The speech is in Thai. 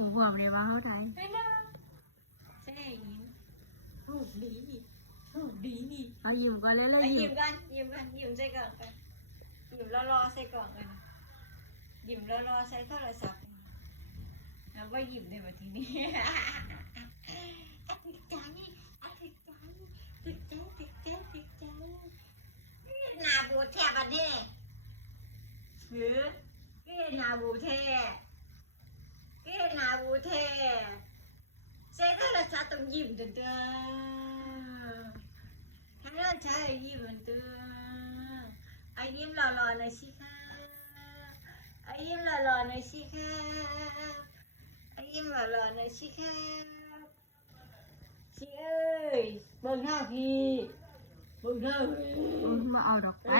หูบวมเลยว่าเขาไทยไม่ได้ใช่ยิ้มหูดีหูดีนี่เอายิ้มก่อนเลยเลยยิ้มกันยิ้มใส่ก่อนไปยิ้มรอใส่ก่อนกันยิ้มรอใส่โทรศัพท์แล้วว่ายิ้มในวันที่นี้ติดใจนาบูแทบันเท่หรือนาบูเท่นาบูเท่ใส่โทรศัพท์ต้องยิ้มเด้อถ้าเราใช้ยิ้มเด้อไอ้ยิ้มรอหน่อยสิค่ะไอ้ยิ้มรอหน่อยสิค่ะไอ้ยิ้มรอหน่อยสิค่ะสิเอ้ยเบิ่งหน้าพี่เบิ่งหน้าพี่ มาเอาดอกไม้